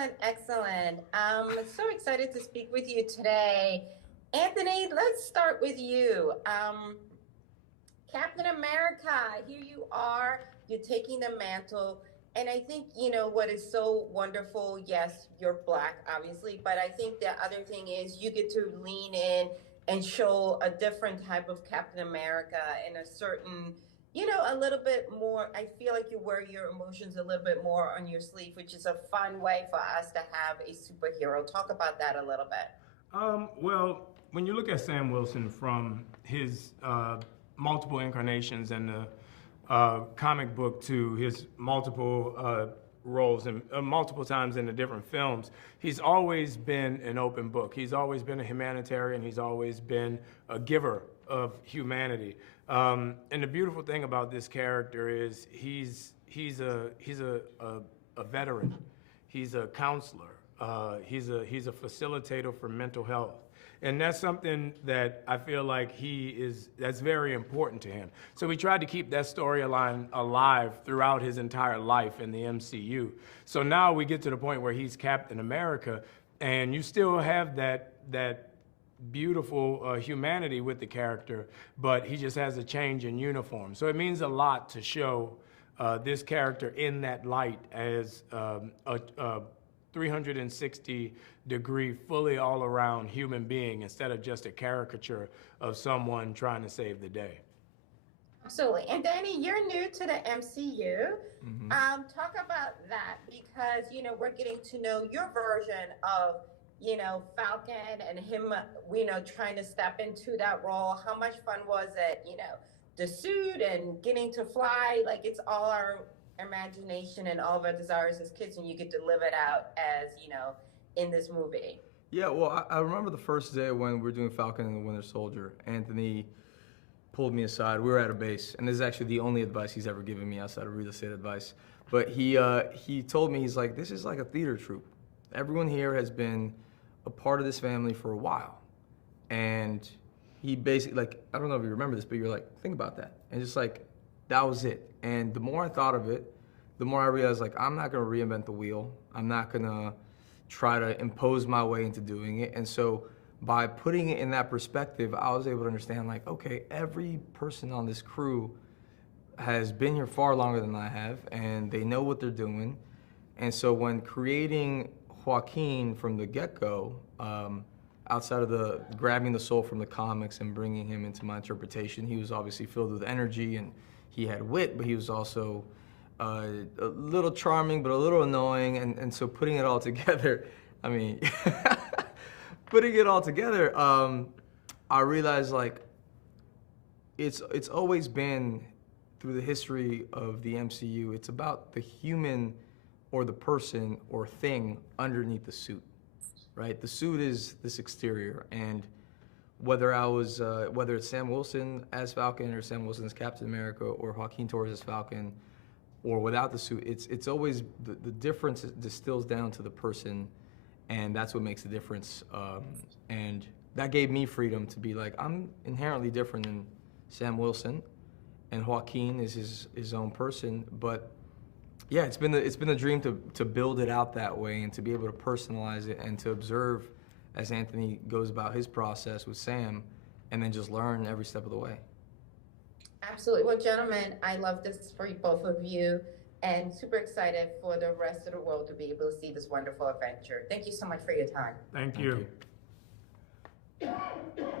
Excellent, excellent. So excited to speak with you today. Anthony, let's start with you. Captain America, here you are, you're taking the mantle. And I think, what is so wonderful, yes, you're Black, obviously, but I think the other thing is you get to lean in and show a different type of Captain America and a certain, a little bit more. I feel like you wear your emotions a little bit more on your sleeve, which is a fun way for us to have a superhero. Talk about that a little bit. Well, when you look at Sam Wilson from his multiple incarnations and the comic book to his multiple roles and multiple times in the different films, he's always been an open book. He's always been a humanitarian. He's always been a giver of humanity. And the beautiful thing about this character is he's a veteran. He's a counselor. He's a facilitator for mental health. And that's something that I feel like that's very important to him. So we tried to keep that storyline alive throughout his entire life in the MCU. So now we get to the point where he's Captain America, and you still have that beautiful humanity with the character, but he just has a change in uniform. So it means a lot to show this character in that light as a 360-degree, fully all-around human being instead of just a caricature of someone trying to save the day. Absolutely. And Danny, you're new to the MCU. Talk about that because, we're getting to know your version of, Falcon and him, trying to step into that role. How much fun was it, the suit and getting to fly? Like, it's all our imagination and all of our desires as kids, and you get to live it out as in this movie. Yeah, well, I remember the first day when we were doing Falcon and the Winter Soldier. Anthony pulled me aside. We were at a base, and this is actually the only advice he's ever given me outside of real estate advice. But he told me, he's like, this is like a theater troupe. Everyone here has been a part of this family for a while, and he basically, like, I don't know if you remember this, but you're like, think about that, and just like, that was it. And the more I thought of it, the more I realized, like, I'm not gonna reinvent the wheel. I'm not gonna try to impose my way into doing it. And so by putting it in that perspective, I was able to understand, like, okay, every person on this crew has been here far longer than I have, and they know what they're doing. And so when creating Joaquin from the get-go, outside of the grabbing the soul from the comics and bringing him into my interpretation, he was obviously filled with energy, and he had wit, but he was also a little charming, but a little annoying. And so putting it all together, I mean, putting it all together, I realized, like, it's always been, through the history of the MCU, it's about the human or the person or thing underneath the suit, right? The suit is this exterior, and whether it's Sam Wilson as Falcon or Sam Wilson as Captain America or Joaquin Torres as Falcon, or without the suit, it's always the difference distills down to the person, and that's what makes the difference. And that gave me freedom to be like, I'm inherently different than Sam Wilson, and Joaquin is his own person. But yeah, it's been a dream to build it out that way and to be able to personalize it and to observe as Anthony goes about his process with Sam, and then just learn every step of the way. Absolutely. Well, gentlemen, I love this for both of you, and super excited for the rest of the world to be able to see this wonderful adventure. Thank you so much for your time. Thank you. Thank you.